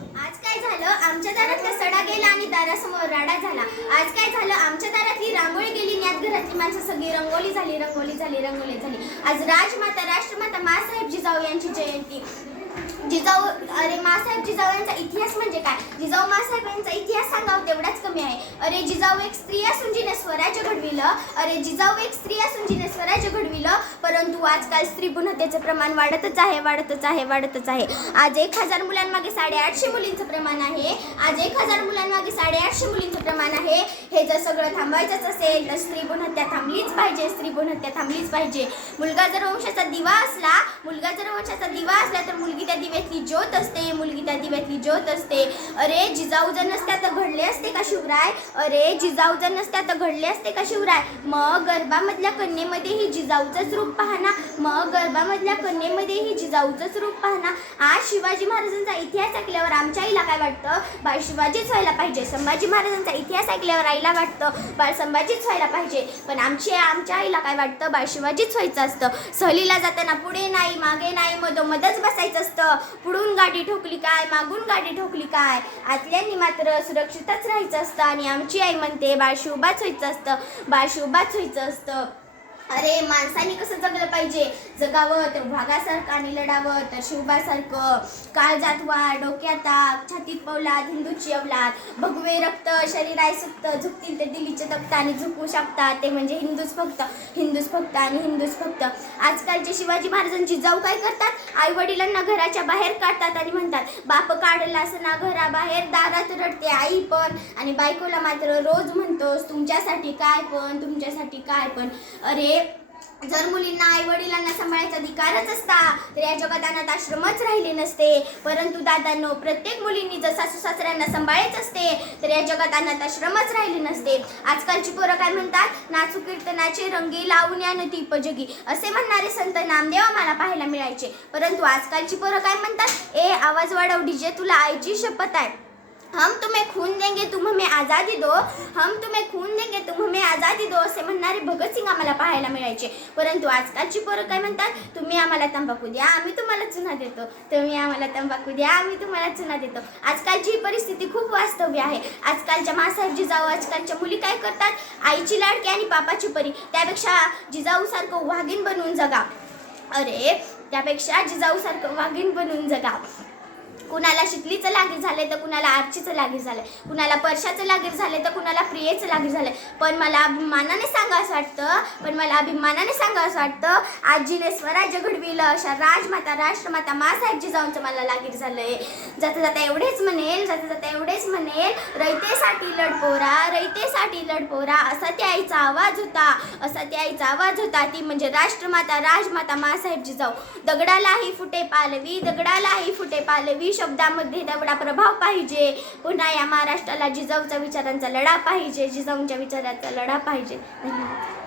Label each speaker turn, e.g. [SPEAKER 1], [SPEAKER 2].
[SPEAKER 1] आज काय झालं? आमच्या दारातला सडा गेला आणि दारासमोर राडा झाला. आज काय झालं? आमच्या दारातली रांगोळी गेली आणि आज घरातली माणसं सगळी रंगोली झाली रंगोली झाली रंगोली झाली. आज राजमाता राष्ट्रमाता मासाहेब जिजाऊ यांची जयंती. जिजाऊ अरे मासाहेब जिजाऊ यांचा इतिहास म्हणजे काय? जिजाऊ मासाहेब यांचा इतिहास सांगावं तेवढाच कमी आहे. अरे जिजाऊ एक स्त्री असून जिने स्वराज्य घडविलं. अरे जिजाऊ एक स्त्री असून जिने स्वराज्य घडविलं. परंतु आजकाल स्त्री गुणहत्येचं प्रमाण वाढतच आहे वाढतच आहे वाढतच आहे. आज एक हजार मुलांमागे साडेआठशे मुलींचं प्रमाण आहे. आज एक हजार मुलांमागे साडेआठशे मुलींचं प्रमाण आहे. हे जर सगळं थांबवायचंच असेल तर स्त्री गुणहत्या थांबलीच पाहिजे स्त्री गुणहत्या थांबलीच पाहिजे. मुलगा जर वंशाचा दिवा असला मुलगा जर वंशाचा दिवा असला तर मुलगी त्या दिव्यातली ज्योत असते मुलगी त्या दिव्यातली ज्योत असते. अरे जिजाऊ जर नसत्या तर घडले असते का शिवराय अरे जिजाऊ जर नसत्या तर घडले असते का शिवराय? मग गर्भामधल्या कन्येमध्ये ही जिजाऊचंच रूप पाहना मग गर्भामधल्या कन्येमध्ये ही जिजाऊचंच रूप पाहना आज शिवाजी महाराजांचा इतिहास ऐकल्यावर आमच्या आईला काय वाटतं? बाळ शिवाजीच व्हायला पाहिजे. संभाजी महाराजांचा इतिहास ऐकल्यावर आईला वाटतं बाळ संभाजीच व्हायला पाहिजे. पण आमची आमच्या आईला काय वाटतं? बाळ शिवाजीच व्हायचं असतं. सहलीला जाताना पुढे नाही मागे नाही मधोमधच बसायचं असतं. पुढून गाडी ठोकली काय? मागून गाडी ठोकली काय? आतल्यांनी मात्र सुरक्षितच राहायचं असतं आणि आमची आई म्हणते बाळ शिवबाच व्हायचं असतं बाळ शिवबाच व्हायचं असतं. अरे माणसाने कसं जगलं पाहिजे? जगावं तर वाघासारखं आणि लढावं तर शिवबासारखं. काळजात वाढ डोक्यात ताक छातीत पवलात हिंदूची अवलाद भगवे रक्त शरीराय सुक्त झुकतील ते दिल्लीचे तख्त आणि झुकू शकतात ते म्हणजे हिंदूच फक्त. हिंदूच फक्त आणि हिंदूच फक्त. आजकालचे शिवाजी महाराजांची जाऊ काय करतात? आई वडिलांना घराच्या बाहेर काढतात आणि म्हणतात बाप काढला असं ना घराबाहेर दारात रडते आई पण. आणि बायकोला मात्र रोज म्हणतोस तुमच्यासाठी काय पण तुमच्यासाठी काय पण. अरे जर मुलींना आई वडिलांना सांभाळायचा अधिकारच असता तर या जगात अनाथ आश्रमच राहिले नसते. परंतु दादांनो प्रत्येक मुलींनी जर सासू सासऱ्यांना सांभाळायचं असते तर या जगात अनाथ आश्रमच राहिले नसते. आजकालची पोरं काय म्हणतात? नाचू कीर्तनाचे रंगी लावून या नदी पजगी असे म्हणणारे संत नामदेव आम्हाला पाहायला मिळायचे. परंतु आजकालची पोरं काय म्हणतात? ए आवाज वाढव डीजे तुला आईची शपथ आहे. हम तुम्हें खून देंगे तुम हमें आज़ादी दो। हम तुम्हें खून देंगे तुम हमें आज़ादी दो असे म्हणणारे भगतसिंग आम्हाला पाहायला मिळायचे. परंतु आजकालची पोरं काय म्हणतात? तुम्ही आम्हाला तंबाखू द्या आम्ही तुम्हाला चुना देतो. तुम्ही आम्हाला तंबाखू द्या आम्ही तुम्हाला चुना देतो. आजकालची ही परिस्थिती खूप वास्तव्य आहे. आजकालच्या मासाहेब जिजाऊ आजकालच्या मुली काय करतात? आईची लाडकी आणि पापाची परी. त्यापेक्षा जिजाऊसारखं वाघीण बनवून जगा. अरे त्यापेक्षा जिजाऊसारखं वाघीण बनवून जगा. कुणाला शिकलीचं लागीर झालं तर कुणाला आरचीचं लागीर झालंय. कुणाला परशाचं लागीर झालं तर कुणाला प्रियेचं लागीर झालंय. पण मला अभिमानाने सांगा असं वाटतं पण मला अभिमानाने सांगा असं वाटतं आजीने स्वराज्य घडविलं अशा राजमाता राष्ट्रमाता मासाहेबजी जाऊनचं मला लागीर झालंय. जाता जाता एवढेच म्हणेल जाता जाता एवढेच म्हणेल रयतेसाठी लढपोरा रयतेसाठी लढपोरा असा त्या आईचा आवाज होता असा त्या आईचा आवाज होता ती म्हणजे राष्ट्रमाता राजमाता मासाहेबजी जाऊ. दगडालाही फुटे पालवी दगडालाही फुटे पालवी शब्दामध्ये तेवढा प्रभाव पाहिजे. पुन्हा या महाराष्ट्राला जिजाऊच्या विचारांचा लढा पाहिजे जिजाऊंच्या विचारांचा लढा पाहिजे. धन्यवाद.